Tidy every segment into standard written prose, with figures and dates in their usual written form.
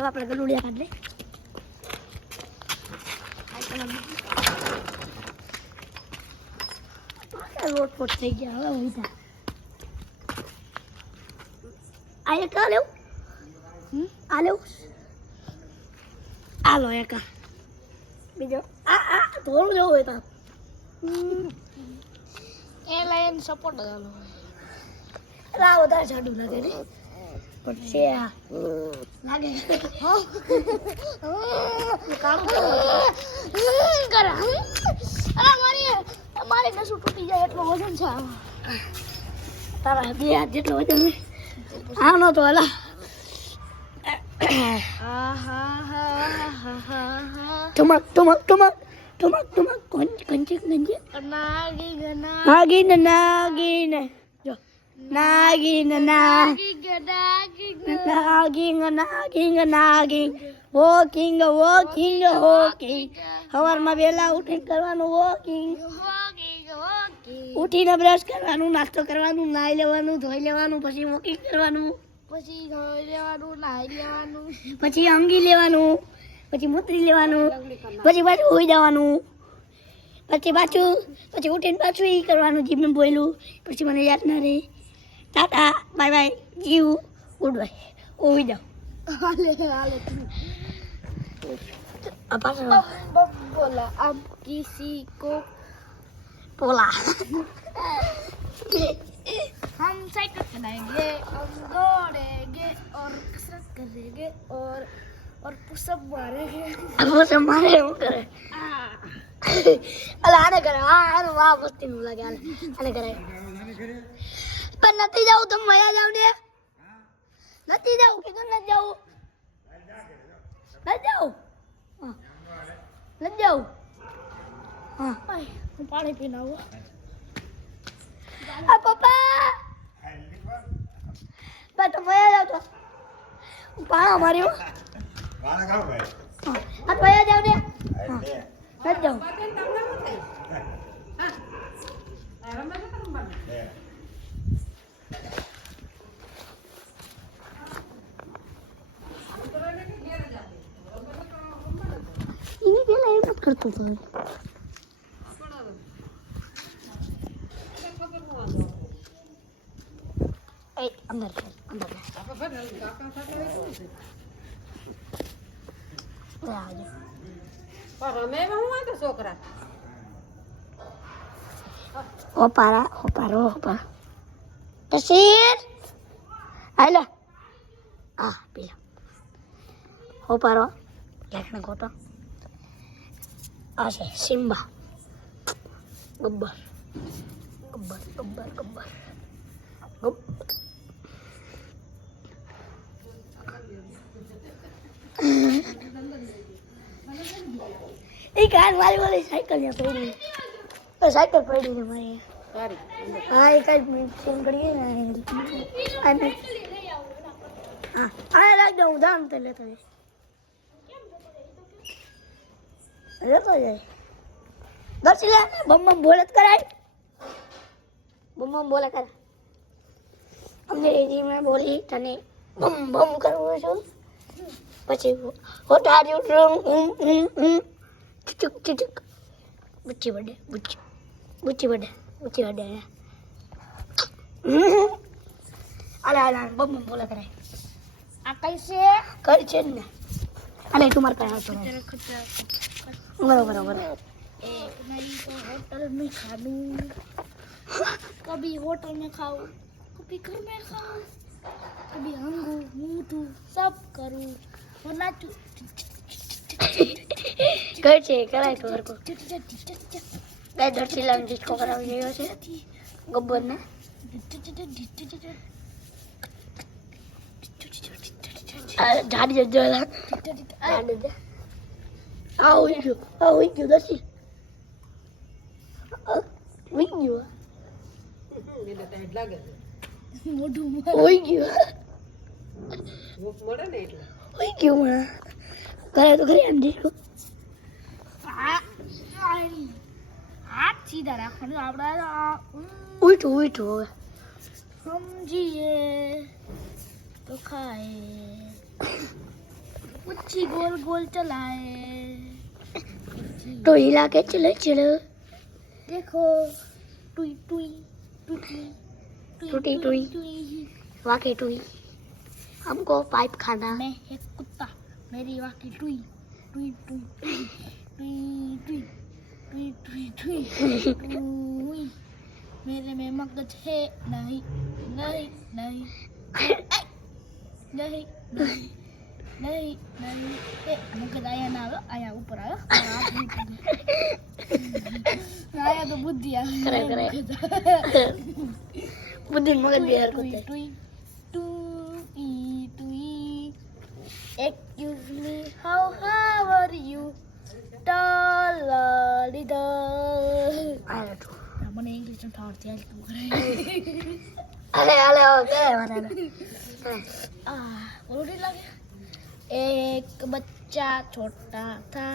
चलो આપણે ગલુડિયા કાઢ લે લોટ પોટ થઈ ગયા હવે ઊંધા આ કા લેવ આ લેવ આ લો એકા બીજો આ થોડું જેવું હોય તો એ લાઈન સપોર્ટ ગાલો રા વધારે જાડું લાગે ને પણ છે લાગે કાળું કરે અરે મારી નસું તૂટી જાય એટલો વજન છે તારા બે હાથ જેટલો વજન ને આનો તો હલા ટમક ટમક ટમક ટમક ટમક કંચે કંચે નાગીન નાગીન જો Naagin Naagin Naagin walking walking walking સવારમાં વહેલા ઉઠીને કરવાનું વોકિંગ ઉઠીને બ્રશ કરવાનું નાસ્તો કરવાનું નાહી લેવાનું ધોઈ લેવાનું પછી વોકિંગ કરવાનું પછી ધોઈ લેવાનું નાહી લેવાનું પછી અંગી લેવાનું પછી મૂતરી લેવાનું પછી પાછું હોઈ જવાનું પછી ઉઠીને પાછું એ કરવાનું જે મેં બોલ્યું પછી મને યાદ ના રહે टाटा बाय बाय जीव गुड बाय ओवी जाओ हाले हाले अब बोला अब किसी को बोला हम साइकिल चलाएंगे हम दौड़ेंगे और कसरत करेंगे और पुशअप मारेंगे पुशअप मारे वो करे अरे आने करे आने वाह मस्ती में लगे आने करे पर નથી જાવ તો મયા જાવ ને નથી જાવ કે ન જાવ ન જાવ ન જાવ હા હું પાણી પીને આવું આ પપ્પા બા તો મયા જાવ તો પાણા માર્યો પાણા ખાવ ભાઈ આ મયા જાવ ને ન જાવ ini dia lain करतो तो अंदर Opa. Kesir. Ayo. Bila. Oparo. Lekna koto. Ase Simba. Gabbar. एक वाली साइकिल है पड़ी तो साइकिल पड़ी है हमारे हाँ एक सीन करिए ना हाँ लग जाऊँ दाम तो लेते जाए दर्शी बम बोलत कराए बम बोला कर अंग्रेजी में बोली तने बम करवो छो પછી હોટારી ઉઠું ચુચુક બુચ્ચી બડે અલા બમ બોલા કરે આ કૈસે કર છે ને અલે તમાર પાસે આવતો બરોબર ए नहीं तो होटल में खा लूं कभी होटल में खाऊं कभी घर में खाऊं कभी हंगू मूठू सब करूं और नाचू कर छे कराय तो हर को गाय धरती लाम जिसको कराव जेयो छे गब्बर ने झाड़ी जला आओ क्यों दसी वीडियो એટલે ટાઈટ લાગે મોઢું ઓઈ ગયો ભૂખ મળે ને એટલે ઓઈ ગયો મને કરે તો ખરી આમ દીકો હાથ સીધા રાખવાનું આપડા ઉઠો સમજીએ તો ખાए पुच्छी गोल गोल चलाए, तो हिला के चले चलो। देखो टुई टुई टुई टूटी टुई वाके टुई, हमको पाइप खाना। मैं एक कुत्ता, मेरी वाकी टुई टुई टुई टुई टुई टुई टुई टुई टुई, मेरे में मगज है नहीं नहीं नहीं नहीं नहीं नहीं नहीं ए मगज आया ना आया ऊपर आया आया तो बुद्धि आ करे करे बुद्धि मगज भी हर कुत्ते। टुई टुई टुई, excuse me, how are you? आया तो મને ઇંગ્લિશ માં થાળ ત્યાં તું કરે अरे अरे ओके बना आ रोटी लगे। एक बच्चा छोटा था,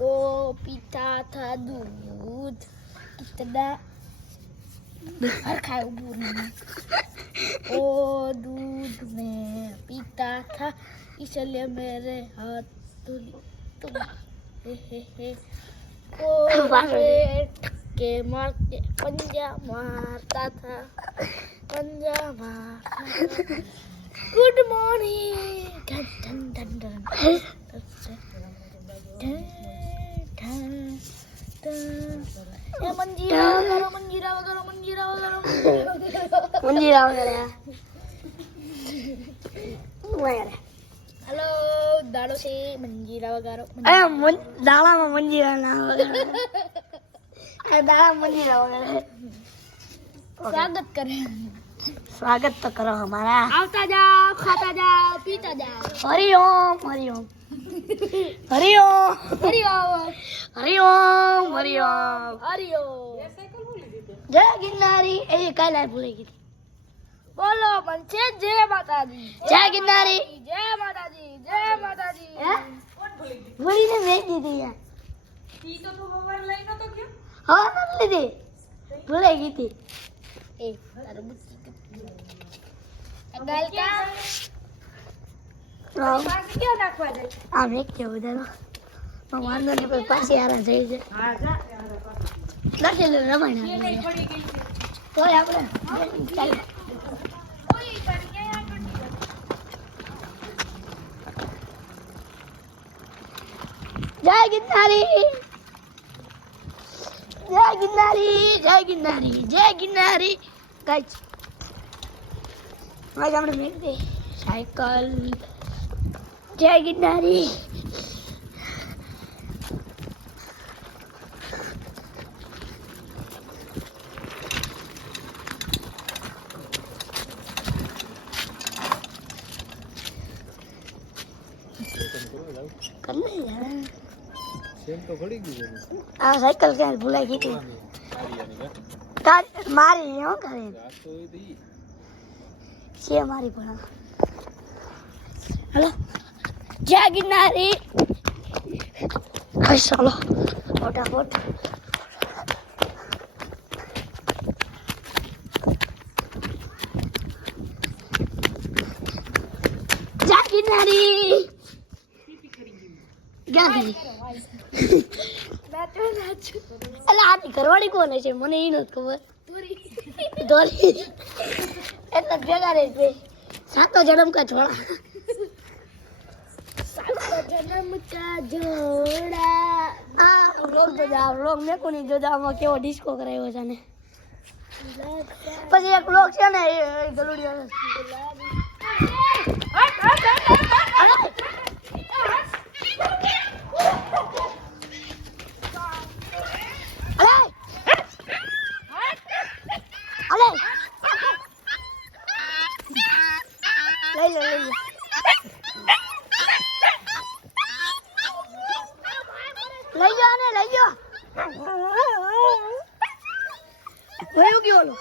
वो पीता था दूध, कितना हर खाए ऊपर वो दूध में पीता था, इसलिए मेरे हाथ तुम वो के मार के पंजा मारता था, पंजा मारता था। गुड मॉर्निंग धन धन धन धन धन मंजीरा वगैरह मंजीरा वगैरह मंजीरा वगैरह मंजीरा वगैरह वगैरह। हेलो दाड़ो से मंजीरा वगैरह अरे दाड़ा में मंजीरा ना वगैरह, अरे दाड़ा में मंजीरा वगैरह। स्वागत करें, स्वागत तो करो हमारा। आवता जाओ, खाता जाओ, पीता जाओ। हरिओम हरिओम हरिओम हरिओम हरिओम हरिओम। हरिओम। जय गिरनारी ए काला भूलेगी थी। बोलो मनसे जय माता दी, जय गिरनारी। जय माता दी, जय माता दी। वही ने भेज दी थी यार। हाँ ना ले दे भूलेगी थी। ए तारो बुच्ची गल का क्या नाखवा दे आम एक के उधर भगवान ने पर पास यार सही से હા જા लगे ले रमण तो આપણે ચાલ कोई बढ़िया यार जय गिरनारी जय गिरनारी जय गिरनारी जय गिरनारी। गाइस आज हमने मेक दे साइकिल जय गिरनारी। करना यार सेम तो खड़ी गई है आ साइकिल क्या भुलाई की थी कार मारी हो करे रात तो हुई थी से हमारी पड़ा। हेलो जय गिरनारी। हाय चलो फटाफट जय गिरनारी। क्या करी नाचो नाचो अला आती करवाड़ी कोण છે મને ઈ નત ખબર पूरी દોરી એટલે ભેગા રહે છે સાતો જન્મ કા છોડા सातो जन्म का जोड़ा। આ વ્લોગ મેં કોની જોતા આમાં કેવો ડિસ્કો કરાયો છે ને પછી એક વ્લોગ છે ને એ ગલુડિયો લઈ લો લઈ જાઓ ને લઈ જાઓ વયો ગયો લો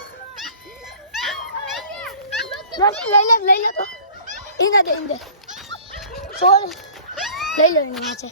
લઈ લો તો ઇને દે સોરી લઈ લો એની વાંચે